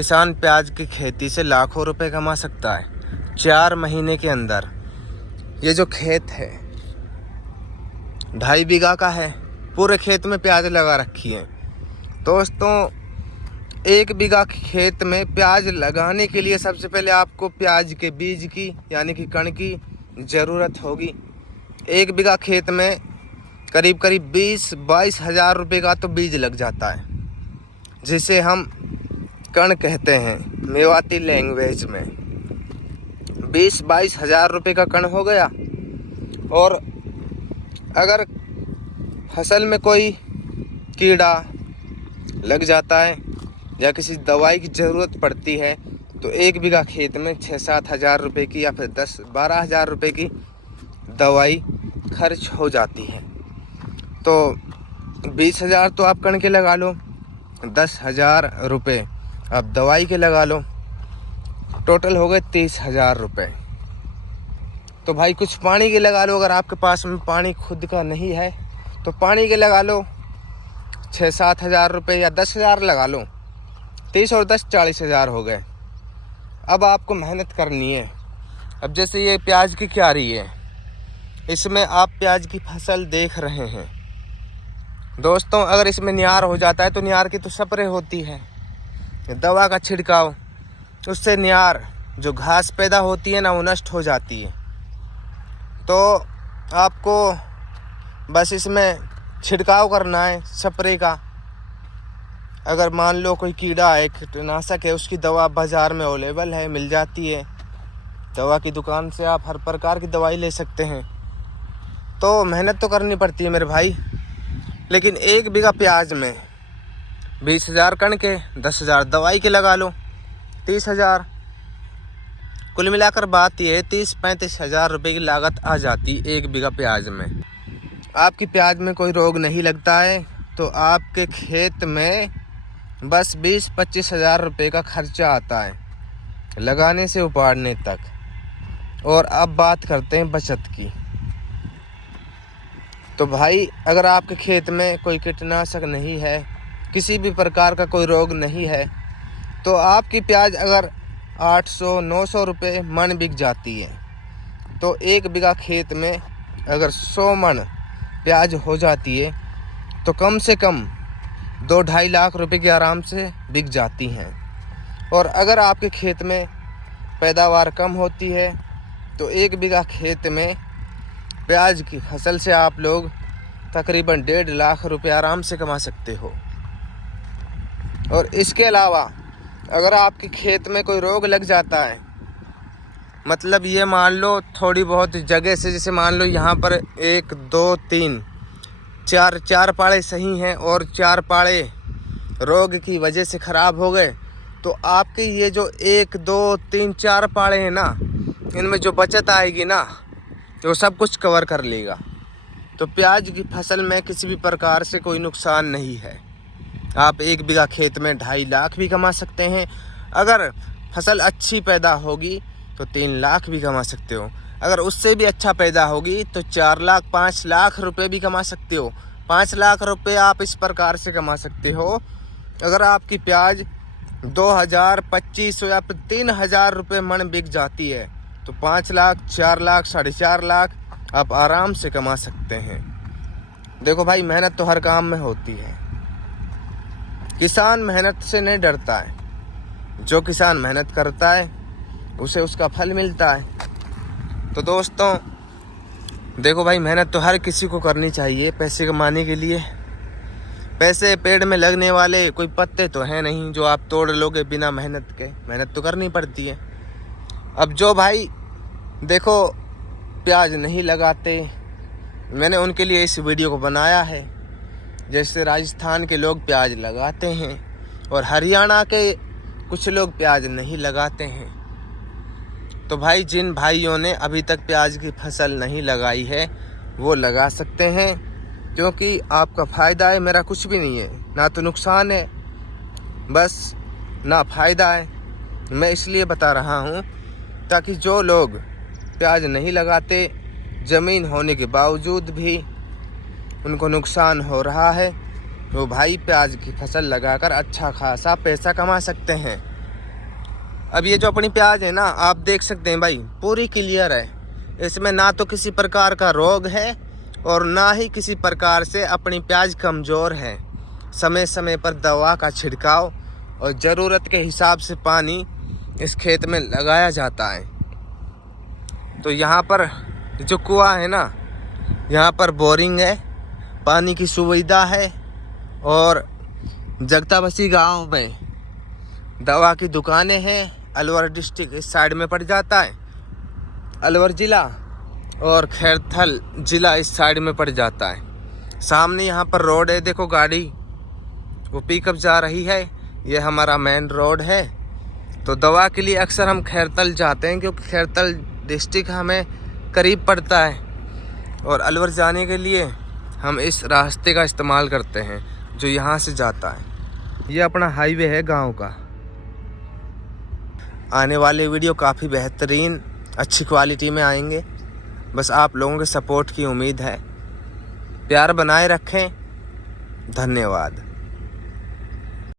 किसान प्याज की खेती से लाखों रुपए कमा सकता है 4 महीने के अंदर। ये जो खेत है 2.5 बीघा का है, पूरे खेत में प्याज लगा रखी है। दोस्तों 1 बीघा खेत में प्याज लगाने के लिए सबसे पहले आपको प्याज के बीज की यानी कि कण की ज़रूरत होगी। 1 बीघा खेत में करीब 20-22 हज़ार रुपये का तो बीज लग जाता है, जिसे हम कण कहते हैं मेवाती लैंग्वेज में। 20-22 हज़ार रुपये का कण हो गया। और अगर फसल में कोई कीड़ा लग जाता है या किसी दवाई की ज़रूरत पड़ती है तो 1 बीघा खेत में 6-7 हज़ार रुपये की या फिर 10-12 हज़ार रुपये की दवाई खर्च हो जाती है। तो 20 हज़ार तो आप कण के लगा लो, 10 हज़ार रुपये आप दवाई के लगा लो, टोटल हो गए 30 हज़ार रुपये। तो भाई कुछ पानी के लगा लो, अगर आपके पास में पानी खुद का नहीं है तो पानी के लगा लो 6-7 हज़ार रुपये या 10 हज़ार लगा लो। 30 और 10 40 हज़ार हो गए। अब आपको मेहनत करनी है। अब जैसे ये प्याज की क्यारी है, इसमें आप प्याज की फसल देख रहे हैं। दोस्तों अगर इसमें नियार हो जाता है तो नियार की तो स्प्रे होती है, दवा का छिड़काव, उससे नियार जो घास पैदा होती है ना वो नष्ट हो जाती है। तो आपको बस इसमें छिड़काव करना है स्प्रे का। अगर मान लो कोई कीड़ा है, कीटनाशक है, उसकी दवा बाज़ार में अवेलेबल है, मिल जाती है। दवा की दुकान से आप हर प्रकार की दवाई ले सकते हैं। तो मेहनत तो करनी पड़ती है मेरे भाई। लेकिन 1 बीघा प्याज में 20 हज़ार कण के, 10 हज़ार दवाई के लगा लो, 30 हज़ार। कुल मिलाकर बात यह है 30-35 हज़ार रुपये की लागत आ जाती 1 बीघा प्याज में। आपकी प्याज में कोई रोग नहीं लगता है तो आपके खेत में बस 20-25 हज़ार रुपये का खर्चा आता है लगाने से उपाड़ने तक। और अब बात करते हैं बचत की। तो भाई अगर आपके खेत में कोई कीटनाशक नहीं है, किसी भी प्रकार का कोई रोग नहीं है, तो आपकी प्याज अगर 800-900 रुपये मन बिक जाती है। तो 1 बीघा खेत में अगर 100 मन प्याज हो जाती है तो कम से कम 2-2.5 लाख रुपए की आराम से बिक जाती हैं। और अगर आपके खेत में पैदावार कम होती है तो 1 बीघा खेत में प्याज की फसल से आप लोग तकरीबन 1.5 लाख रुपए आराम से कमा सकते हो। और इसके अलावा अगर आपके खेत में कोई रोग लग जाता है, मतलब ये मान लो थोड़ी बहुत जगह से, जैसे मान लो यहाँ पर 1 2 3 4 पाड़े सही हैं और 4 पाड़े रोग की वजह से ख़राब हो गए, तो आपके ये जो 1 2 3 4 पाड़े हैं ना, इनमें जो बचत आएगी ना वो सब कुछ कवर कर लेगा। तो प्याज की फसल में किसी भी प्रकार से कोई नुकसान नहीं है। आप 1 बीघा खेत में 2.5 लाख भी कमा सकते हैं। अगर फसल अच्छी पैदा होगी तो 3 लाख भी कमा सकते हो। अगर उससे भी अच्छा पैदा होगी तो 4 लाख 5 लाख रुपए भी कमा सकते हो। 5 लाख रुपए आप इस प्रकार से कमा सकते हो, अगर आपकी प्याज 2,000, 2500 या 3,000 रुपये मन बिक जाती है तो 5 लाख, 4 लाख, 4.5 लाख आप आराम से कमा सकते हैं। देखो भाई मेहनत तो हर काम में होती है। किसान मेहनत से नहीं डरता है। जो किसान मेहनत करता है उसे उसका फल मिलता है। तो दोस्तों देखो भाई मेहनत तो हर किसी को करनी चाहिए पैसे कमाने के लिए। पैसे पेड़ में लगने वाले कोई पत्ते तो हैं नहीं जो आप तोड़ लोगे बिना मेहनत के। मेहनत तो करनी पड़ती है। अब जो भाई देखो प्याज नहीं लगाते, मैंने उनके लिए इस वीडियो को बनाया है। जैसे राजस्थान के लोग प्याज लगाते हैं और हरियाणा के कुछ लोग प्याज नहीं लगाते हैं। तो भाई जिन भाइयों ने अभी तक प्याज की फसल नहीं लगाई है वो लगा सकते हैं, क्योंकि आपका फ़ायदा है, मेरा कुछ भी नहीं है। ना तो नुकसान है बस, ना फ़ायदा है। मैं इसलिए बता रहा हूँ ताकि जो लोग प्याज नहीं लगाते, ज़मीन होने के बावजूद भी उनको नुकसान हो रहा है, वो भाई प्याज की फसल लगाकर अच्छा खासा पैसा कमा सकते हैं। अब ये जो अपनी प्याज है ना, आप देख सकते हैं भाई, पूरी क्लियर है। इसमें ना तो किसी प्रकार का रोग है और ना ही किसी प्रकार से अपनी प्याज कमज़ोर है। समय समय पर दवा का छिड़काव और ज़रूरत के हिसाब से पानी इस खेत में लगाया जाता है। तो यहाँ पर जो कुआं है ना, यहाँ पर बोरिंग है, पानी की सुविधा है और जगताबसी गांव में दवा की दुकानें हैं। अलवर डिस्ट्रिक्ट इस साइड में पड़ जाता है, अलवर ज़िला, और खैरथल ज़िला इस साइड में पड़ जाता है। सामने यहाँ पर रोड है, देखो गाड़ी वो पिकअप जा रही है, ये हमारा मेन रोड है। तो दवा के लिए अक्सर हम खैरथल जाते हैं क्योंकि खैरथल डिस्ट्रिक्ट हमें करीब पड़ता है और अलवर जाने के लिए हम इस रास्ते का इस्तेमाल करते हैं जो यहाँ से जाता है। ये अपना हाईवे है गांव का। आने वाले वीडियो काफ़ी बेहतरीन अच्छी क्वालिटी में आएंगे। बस आप लोगों के सपोर्ट की उम्मीद है। प्यार बनाए रखें। धन्यवाद।